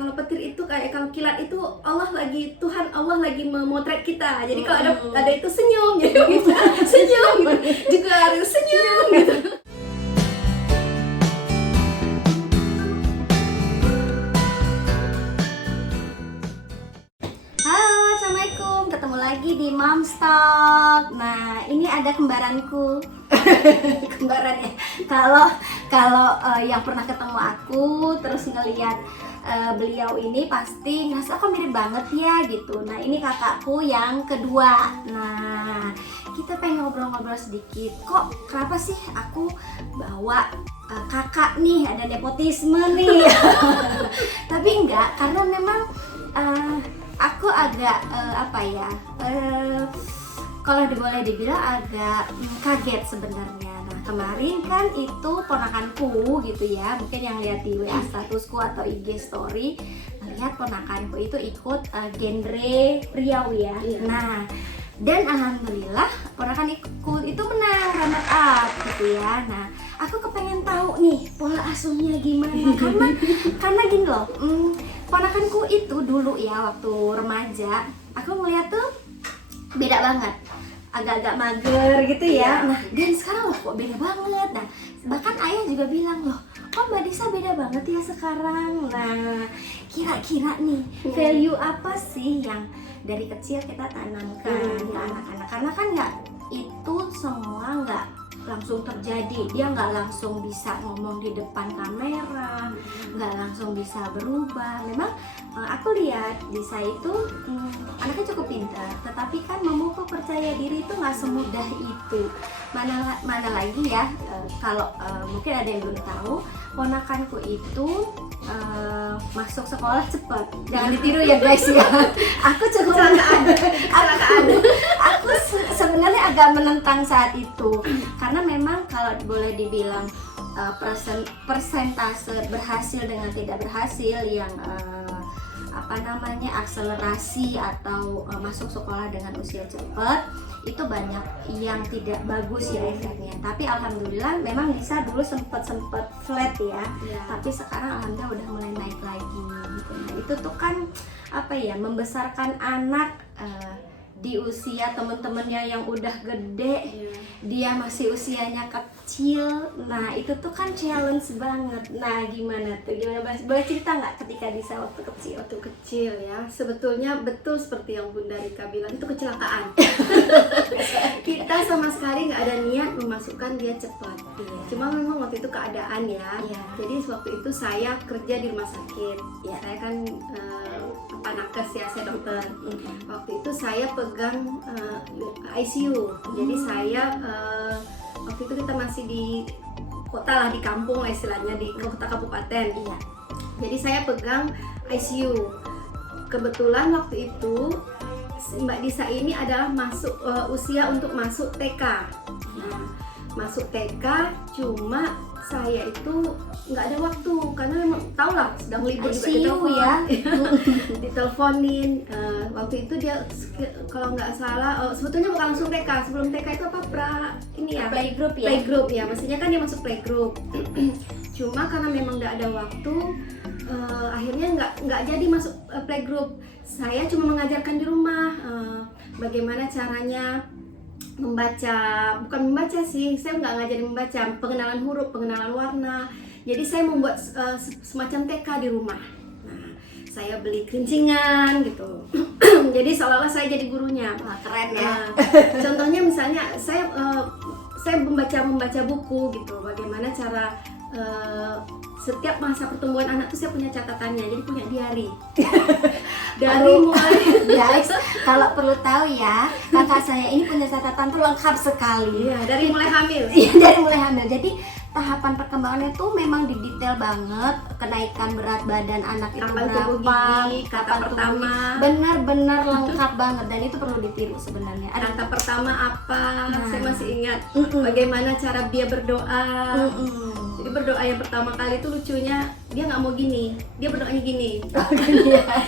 kalau petir itu kayak kalau kilat itu Tuhan Allah lagi memotret kita. Jadi kalau ada itu senyum gitu, senyum gitu. Juga harus senyum gitu. Halo, assalamualaikum. Ketemu lagi di Mom's Talk. Nah, ini ada kembaranku. Kembarannya. Kalau yang pernah ketemu aku terus ngelihat beliau ini pasti ngerasa kok mirip banget ya gitu. Nah, ini kakakku yang kedua. Nah, kita pengen ngobrol-ngobrol sedikit. Kok kenapa sih aku bawa kakak nih, ada nepotisme nih. Tapi enggak, karena memang aku agak kalau boleh dibilang agak kaget sebenarnya. Nah, kemarin kan itu ponakanku gitu ya, mungkin yang lihat di WA statusku atau IG story, melihat ponakanku itu ikut genre Riau ya. Iya. Nah, dan alhamdulillah ponakanku itu menang runner up gitu ya. Nah, aku kepengen tahu nih pola asuhnya gimana, karena gini loh, ponakanku itu dulu ya waktu remaja, aku ngeliat tuh beda banget, agak-agak mager gitu ya. Nah, dan sekarang loh kok beda banget. Nah, bahkan ayah juga bilang loh, kok Mbak Disa beda banget ya sekarang. Nah, kira-kira nih value apa sih yang dari kecil kita tanamkan ke anak-anak? Karena kan nggak itu semua nggak langsung terjadi, dia nggak langsung bisa ngomong di depan kamera, nggak langsung bisa berubah. Memang aku lihat Disa itu anaknya cukup pintar, tetapi kan memupuk percaya diri itu nggak semudah itu. Mana lagi ya, kalau mungkin ada yang belum tahu, ponakanku itu masuk sekolah cepat, jangan ditiru ya guys ya. Aku cukup aku sebenarnya agak menentang saat itu, karena memang kalau boleh dibilang persentase berhasil dengan tidak berhasil yang akselerasi atau masuk sekolah dengan usia cepat itu banyak yang tidak bagus ya efeknya. Tapi alhamdulillah memang Disa dulu sempat flat ya. Tapi sekarang alhamdulillah udah mulai naik lagi gitu. Nah, itu tuh kan membesarkan anak di usia temen-temennya yang udah gede, dia masih usianya kecil. Nah, itu tuh kan challenge banget. Nah, gimana tuh? Boleh cerita nggak ketika Disa waktu kecil? Waktu kecil ya, sebetulnya betul seperti yang Bunda Rika bilang, itu kecelakaan. Kita sama sekali nggak ada niat memasukkan dia cepat. Cuma memang waktu itu keadaan ya. Jadi waktu itu saya kerja di rumah sakit. Saya kan nakes ya, saya dokter. Waktu itu saya pegang ICU. Jadi saya waktu itu kita masih di kota lah, di kampung lah istilahnya, di kota kabupaten. Jadi saya pegang ICU. Kebetulan waktu itu Mbak Disa ini adalah masuk usia untuk masuk TK. Nah, masuk TK, cuma saya itu nggak ada waktu karena memang tau lah sedang libur juga, ditelepon ya. Diteleponin. Waktu itu dia kalau nggak salah sebetulnya bukan langsung TK, sebelum TK itu playgroup ya, maksudnya kan dia masuk playgroup. Cuma karena memang nggak ada waktu, akhirnya nggak jadi masuk playgroup. Saya cuma mengajarkan di rumah bagaimana caranya membaca, bukan membaca sih, saya nggak ngajarin membaca, pengenalan huruf, pengenalan warna. Jadi saya membuat semacam TK di rumah. Nah, saya beli kerincingan gitu. Jadi seolah-olah saya jadi gurunya. Wah, keren ya. Contohnya misalnya saya membaca buku gitu. Bagaimana cara setiap masa pertumbuhan anak tuh saya punya catatannya, jadi punya diary. Dari mulai guys, kalau perlu tahu ya, kakak saya ini punya catatan tuh lengkap sekali. Dari mulai hamil. Dari mulai hamil. Jadi tahapan perkembangannya tuh memang didetail banget, kenaikan berat badan anak itu berapa, kata pertama, benar-benar lengkap banget, dan itu perlu ditiru sebenarnya. Kata pertama apa? Saya masih ingat bagaimana cara dia berdoa. Jadi berdoa yang pertama kali itu lucunya, dia nggak mau gini, dia berdoanya gini.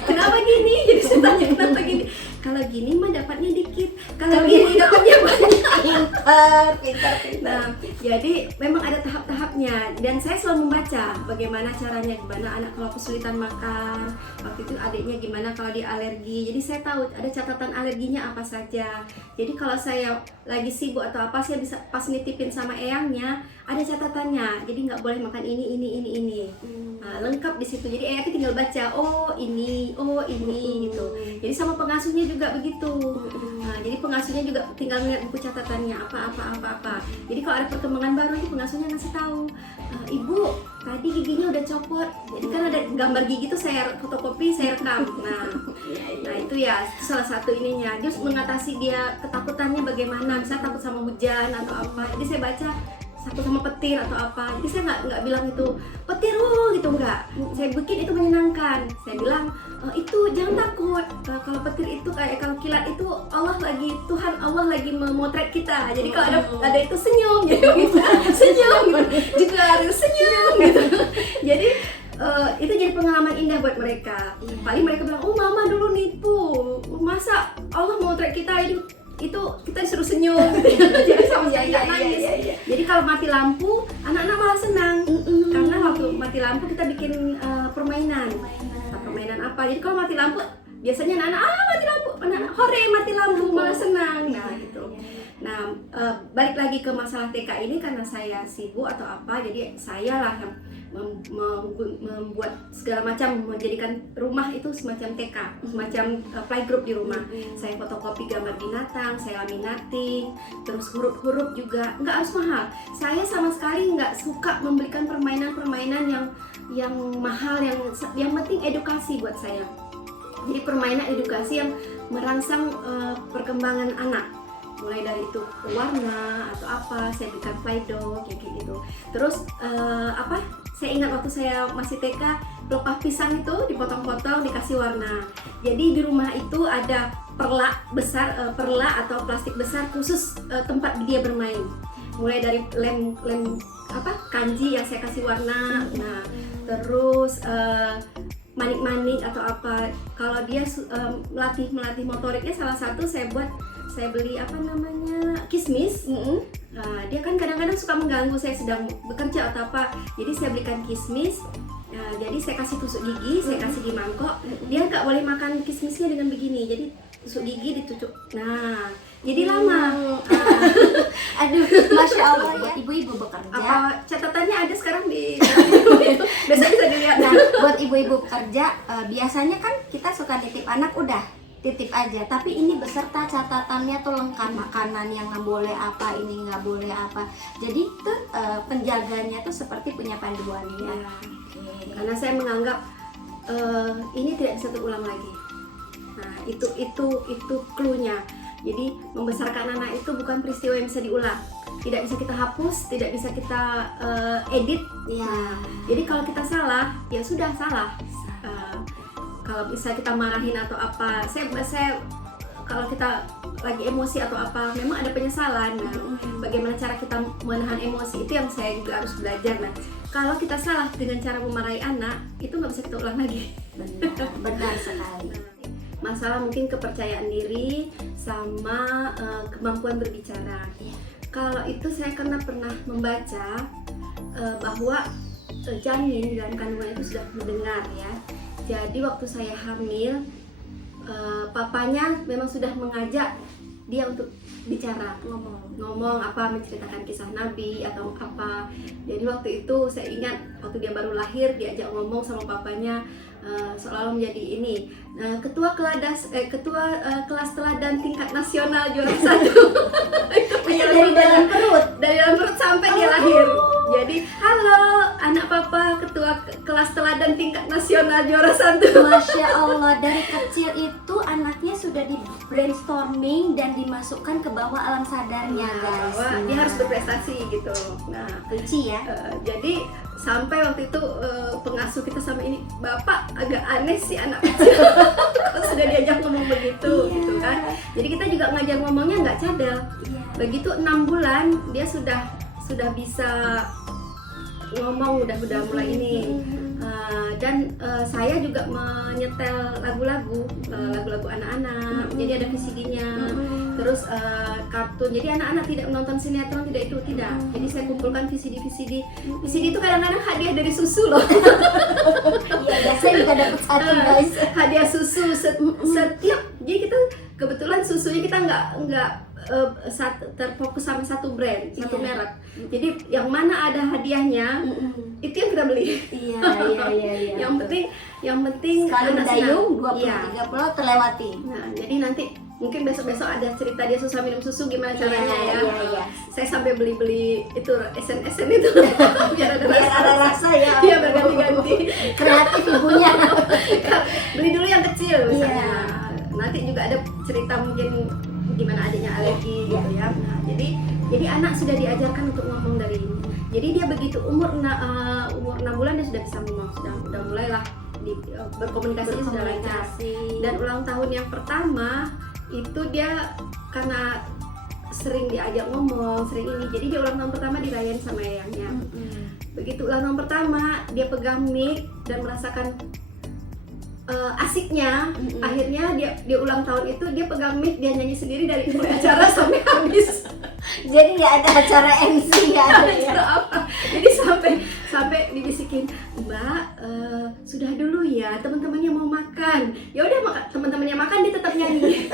Kenapa gini? Jadi saya tanya kenapa gini? kalau gini mah dapatnya dikit, kalau gini dapatnya banyak. Pintar. Nah, jadi memang ada tahap-tahapnya dan saya selalu membaca bagaimana caranya, gimana anak kalau kesulitan makan, waktu itu adiknya gimana kalau dia alergi. Jadi saya tahu ada catatan alerginya apa saja. Jadi kalau saya lagi sibuk atau apa, saya bisa pas nitipin sama eyangnya ada catatannya. Jadi nggak boleh makan ini. Nah, lengkap di situ. Jadi eyangnya tinggal baca, oh ini gitu. Jadi sama pengasuhnya juga begitu. Nah, jadi pengasuhnya juga tinggal lihat buku catatannya apa. Jadi kalau ada perkembangan baru, nanti pengasuhnya ngasih tahu, ibu tadi giginya udah copot. Jadi kan ada gambar gigi tuh saya fotokopi, saya rekam. Nah itu ya itu salah satu ininya. Dia mengatasi dia ketakutannya bagaimana, misalnya takut sama hujan atau apa. Jadi saya baca takut sama petir atau apa. Jadi saya nggak bilang itu petir gitu, enggak. Saya bikin itu menyenangkan. Saya bilang itu jangan takut. Kalau petir itu kayak kalau kilat itu Tuhan Allah lagi memotret kita. Jadi kalau ada itu senyum, jadi kita senyum juga harus senyum gitu. Jadi itu jadi pengalaman indah buat mereka. Paling mereka bilang, oh mama dulu nipu, masa Allah memotret kita itu kita disuruh senyum. Jadi sama sekali nggak nangis. Jadi kalau mati lampu, anak-anak malah senang. Karena waktu mati lampu kita bikin permainan. Permainan apa? Jadi kalau mati lampu, biasanya anak-anak mati lampu, anak-anak hore mati lampu malah senang. Nah gitu. Nah balik lagi ke masalah TK ini, karena saya sibuk atau apa, jadi saya lah yang membuat segala macam, menjadikan rumah itu semacam TK, semacam playgroup di rumah. Saya fotokopi gambar binatang, saya laminating, terus huruf-huruf juga nggak harus mahal. Saya sama sekali nggak suka membelikan permainan-permainan yang mahal, yang penting edukasi buat saya. Jadi permainan edukasi yang merangsang perkembangan anak, mulai dari itu warna atau apa, saya berikan Play-Doh kayak gitu. Terus saya ingat waktu saya masih TK, pelepah pisang itu dipotong-potong dikasih warna. Jadi di rumah itu ada perla besar, perla atau plastik besar khusus tempat dia bermain. Mulai dari lem kanji yang saya kasih warna. Nah, terus manik-manik atau apa. Kalau dia melatih motoriknya, salah satu saya beli kismis. Nah, dia kan kadang-kadang suka mengganggu saya sedang bekerja atau apa. Jadi saya belikan kismis. Jadi saya kasih tusuk gigi, saya kasih di mangkok. Dia nggak boleh makan kismisnya dengan begini. Jadi tusuk gigi ditusuk. Nah, jadi lama. Aduh, masya Allah ya, ibu-ibu bekerja. Apa catatannya ada sekarang di biasa bisa dilihat. Nah, buat ibu-ibu bekerja, biasanya kan kita suka titip anak, udah titip aja, tapi ini beserta catatannya tuh lengkap, makanan yang nggak boleh apa, ini nggak boleh apa. Jadi tuh penjaganya tuh seperti punya panduannya. Karena saya menganggap ini tidak bisa terulang lagi. Nah itu clue-nya. Jadi membesarkan anak itu bukan peristiwa yang bisa diulang, tidak bisa kita hapus, tidak bisa kita edit. Jadi kalau kita salah, ya sudah salah. Kalau bisa kita marahin atau apa, saya kalau kita lagi emosi atau apa, memang ada penyesalan. Nah, bagaimana cara kita menahan emosi itu yang saya juga harus belajar. Nah, kalau kita salah dengan cara memarahi anak, itu nggak bisa kita ulang lagi. Benar sekali. Masalah mungkin kepercayaan diri sama kemampuan berbicara. Kalau itu saya pernah membaca bahwa janin dalam kandungan itu sudah mendengar ya. Jadi waktu saya hamil, papanya memang sudah mengajak dia untuk bicara, ngomong apa, menceritakan kisah Nabi atau apa. Jadi waktu itu saya ingat waktu dia baru lahir, diajak ngomong sama papanya, seolah-olah menjadi ini ketua kelas teladan tingkat nasional juara 1. dari dalam perut sampai dia lahir. Jadi halo anak papa, ketua kelas teladan tingkat nasional juara 1. Masya Allah, dari kecil itu anaknya sudah di brainstorming dan dimasukkan ke bawah alam sadarnya, guys. Dia harus berprestasi gitu. Nah, kunci ya. Jadi sampai waktu itu pengasuh kita sama ini, bapak agak aneh sih anak kecil. Kok sudah diajak ngomong begitu gitu kan. Jadi kita juga ngajar ngomongnya nggak cadel. Begitu 6 bulan dia sudah bisa ngomong, udah mulai ini. Dan saya juga menyetel lagu-lagu anak-anak. Jadi ada VCD-nya. Terus kartun. Jadi anak-anak tidak menonton sinetron, tidak. Jadi saya kumpulkan VCD itu kadang-kadang hadiah dari susu loh. Iya, saya juga dapat satu guys. Hadiah susu setiap. Jadi kita kebetulan susunya kita nggak terfokus sama satu brand, satu merek. Jadi yang mana ada hadiahnya, itu yang kita beli. Iya. Yang penting sekali anak dayung senang. 20-30 terlewati. Nah, jadi nanti mungkin besok-besok ada cerita dia susah minum susu gimana caranya ya. Iya. Saya sampai beli itu SN itu biar ada rasa ya. Iya, berganti-ganti. Kreatif ibunya. Beli dulu yang kecil misalnya. Iya. Nanti juga ada cerita mungkin gimana adiknya alergi gitu ya. Nah, jadi anak sudah diajarkan untuk ngomong dari ini. Jadi dia begitu umur 6 bulan dia sudah bisa ngomong, sudah mulailah berkomunikasinya sudah lancar. Dan ulang tahun yang pertama itu dia karena sering diajak ngomong, sering ini, jadi dia ulang tahun pertama dirayain sama eyangnya. Begitu ulang tahun pertama dia pegang mic dan merasakan asiknya. Akhirnya dia ulang tahun itu dia pegang mic, dia nyanyi sendiri dari mulai acara sampai habis. Jadi nggak ada acara MC, nggak ada ya. Acara apa? Jadi sampai dibisikin, Mbak, sudah dulu ya, teman-temannya mau makan. Ya udah, teman-temannya makan, dia tetap nyanyi.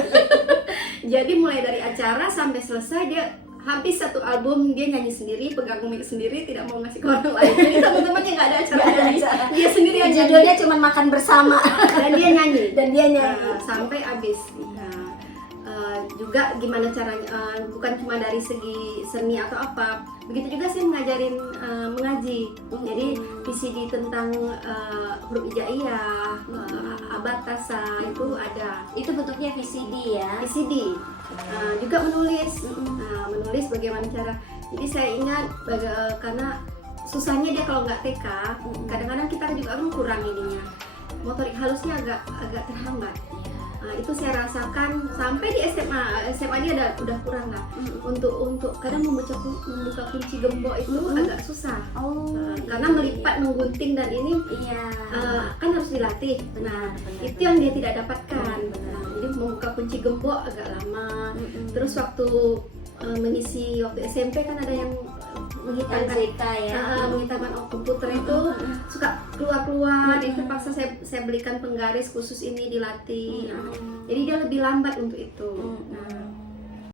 Jadi mulai dari acara sampai selesai dia habis satu album dia nyanyi sendiri, pegang mic sendiri, tidak mau ngasih ke orang lain. Jadi teman-temannya nggak ada acara nyanyi, dia sendiri yang nyanyi. Judulnya cuma makan bersama Dan dia nyanyi sampai habis. Juga gimana caranya, bukan cuma dari segi seni atau apa, begitu juga sih mengajarin mengaji. Jadi VCD tentang huruf hijaiyah, abad tasa itu ada. itu bentuknya VCD ya. VCD. Juga menulis bagaimana cara. Jadi saya ingat karena susahnya dia kalau nggak TK, kadang-kadang kita juga kan kurang ininya, motorik halusnya agak terhambat. Itu saya rasakan sampai di SMA dia udah kurang lah. Untuk kadang membuka kunci gembok itu agak susah. Karena melipat, menggunting dan ini kan harus dilatih. Nah, itu yang dia tidak dapatkan. Jadi membuka kunci gembok agak lama. Terus waktu mengisi waktu SMP kan ada yang menghitangkan komputer itu suka keluar. Jadi terpaksa saya belikan penggaris khusus ini, dilatih. Jadi dia lebih lambat untuk itu.